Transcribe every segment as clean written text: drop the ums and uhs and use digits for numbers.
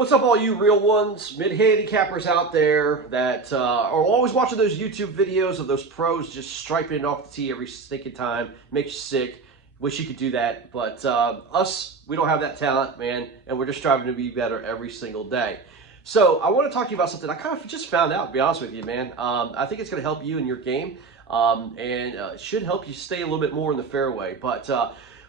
What's up, all you real ones, mid-handicappers out there that are always watching those YouTube videos of those pros just striping it off the tee every stinking time. Makes you sick. Wish you could do that. But us, we don't have that talent, man, and we're just striving to be better every single day. So I want to talk to you about something I kind of just found out, to be honest with you, man. I think it's going to help you in your game, and it should help you stay a little bit more in the fairway. But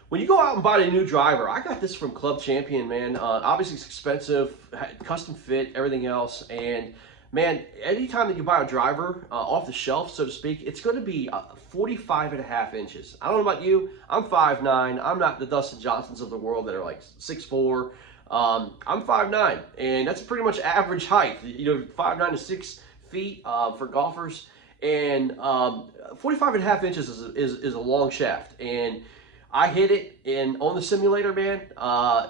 when you go out and buy a new driver, I got this from Club Champion, man. Obviously, it's expensive, custom fit, everything else. And, man, anytime that you buy a driver off the shelf, so to speak, it's going to be 45.5 inches. I don't know about you. I'm 5'9". I'm not the Dustin Johnsons of the world that are like 6'4". I'm 5'9", and that's pretty much average height. You know, 5'9" to 6 feet for golfers. And 45.5 inches is a long shaft. And I hit it on the simulator, man.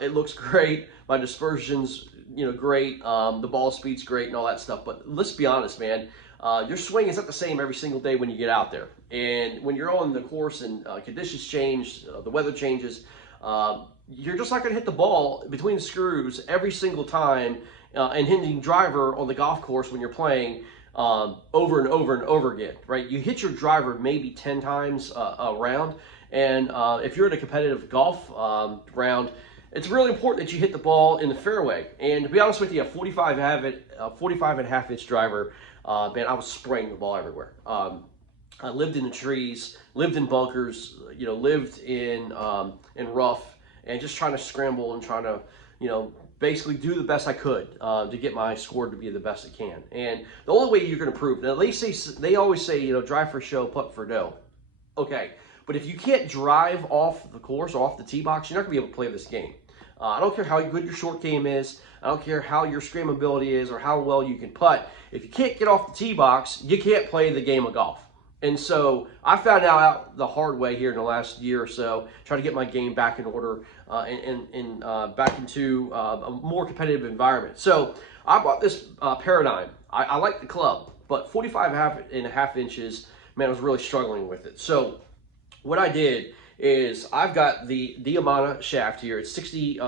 It looks great. My dispersion's, great. The ball speed's great and all that stuff. But let's be honest, man. Your swing is not the same every single day when you get out there. And when you're on the course and conditions change, the weather changes, you're just not going to hit the ball between the screws every single time and hitting driver on the golf course when you're playing over and over and over again, right? You hit your driver maybe 10 times a round. And if you're in a competitive golf round, it's really important that you hit the ball in the fairway. And to be honest with you, a 45.5 inch driver, man, I was spraying the ball everywhere. I lived in the trees, lived in bunkers, lived in rough, and just trying to scramble and trying to, basically do the best I could to get my score to be the best it can. And the only way you're going to prove, now they always say, drive for show, putt for dough. Okay. But if you can't drive off the course or off the tee box, you're not going to be able to play this game. I don't care how good your short game is. I don't care how your scramblability is or how well you can putt. If you can't get off the tee box, you can't play the game of golf. And so I found out the hard way here in the last year or so, trying to get my game back in order and back into a more competitive environment. So I bought this Paradigm. I like the club, but 45.5 inches, man, I was really struggling with it. So what I did is I've got the Diamana shaft here. It's 60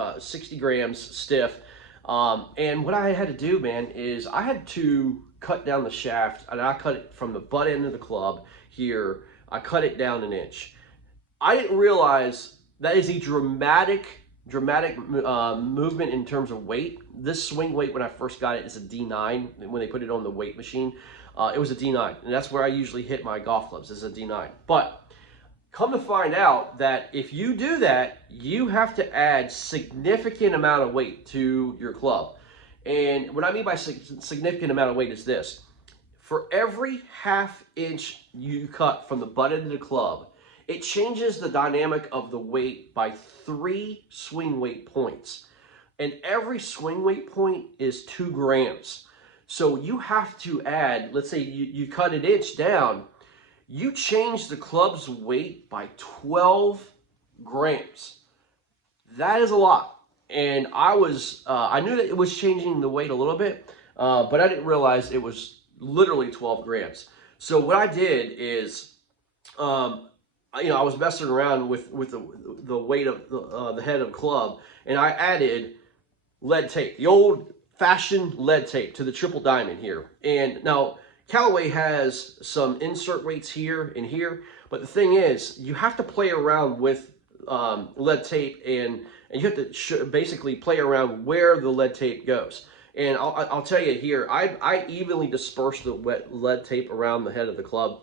grams stiff. And what I had to do, man, is I had to cut down the shaft, and I cut it from the butt end of the club here. I cut it down an inch. I didn't realize that is a dramatic movement in terms of weight. This swing weight when I first got it is a D9. When they put it on the weight machine, it was a D9. And that's where I usually hit my golf clubs, is a D9. But come to find out that if you do that, you have to add significant amount of weight to your club. And what I mean by significant amount of weight is this. For every ½ inch you cut from the butt end of the club, it changes the dynamic of the weight by 3 swing weight points. And every swing weight point is 2 grams. So you have to add, let's say you cut an inch down, you change the club's weight by 12 grams. That is a lot. And I knew that it was changing the weight a little bit, but I didn't realize it was literally 12 grams. So what I did is, I was messing around with the weight of the head of the club, and I added lead tape, the old-fashioned lead tape to the triple diamond here. And now Callaway has some insert weights here and here, but the thing is, you have to play around with lead tape, and you have to basically play around where the lead tape goes. And I'll tell you here, I evenly disperse the lead tape around the head of the club.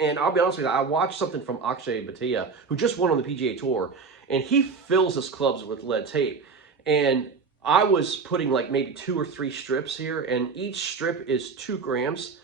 And I'll be honest with you, I watched something from Akshay Bhatia, who just won on the PGA Tour, and he fills his clubs with lead tape. And I was putting like maybe 2 or 3 strips here, and each strip is 2 grams,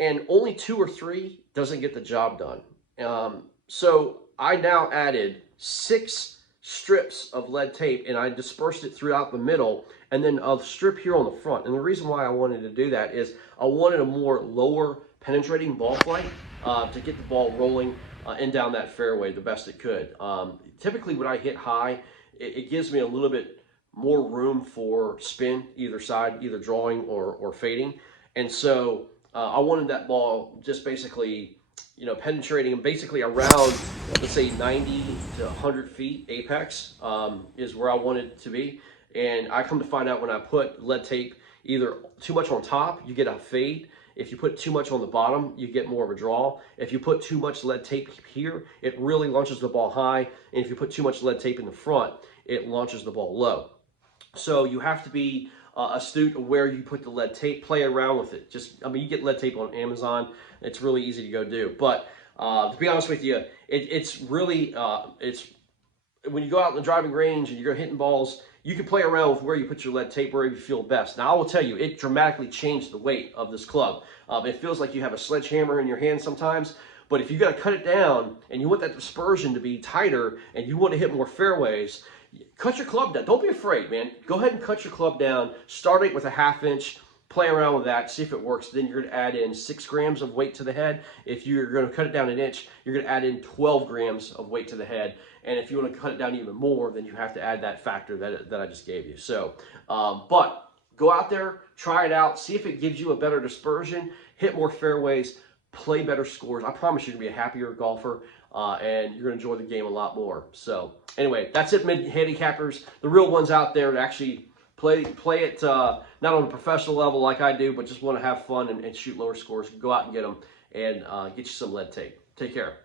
and only 2 or 3 doesn't get the job done. So I now added 6 strips of lead tape, and I dispersed it throughout the middle, and then a strip here on the front. And the reason why I wanted to do that is I wanted a more lower penetrating ball flight to get the ball rolling and down that fairway the best it could. Typically when I hit high, it gives me a little bit more room for spin either side, either drawing or fading. And so I wanted that ball just basically, penetrating basically around, let's say 90 to 100 feet apex is where I wanted it to be. And I come to find out when I put lead tape either too much on top, you get a fade. If you put too much on the bottom, you get more of a draw. If you put too much lead tape here, it really launches the ball high. And if you put too much lead tape in the front, it launches the ball low. So you have to be astute of where you put the lead tape. Play around with it. I mean, you get lead tape on Amazon. It's really easy to go do. But to be honest with you, it's really, when you go out in the driving range and you're hitting balls, you can play around with where you put your lead tape, wherever you feel best. Now, I will tell you, it dramatically changed the weight of this club. It feels like you have a sledgehammer in your hand sometimes, but if you got to cut it down and you want that dispersion to be tighter and you want to hit more fairways, cut your club down. Don't be afraid, man. Go ahead and cut your club down. Start it with a 1/2 inch. Play around with that, see if it works. Then you're going to add in 6 grams of weight to the head. If you're going to cut it down 1 inch, you're going to add in 12 grams of weight to the head. And if you want to cut it down even more, then you have to add that factor that I just gave you. So, but go out there, try it out, see if it gives you a better dispersion, hit more fairways, play better scores. I promise you're going to be a happier golfer, and you're going to enjoy the game a lot more. So, anyway, that's it, mid-handicappers, the real ones out there that actually play it not on a professional level like I do, but just want to have fun and shoot lower scores. Go out and get them and get you some lead tape. Take care.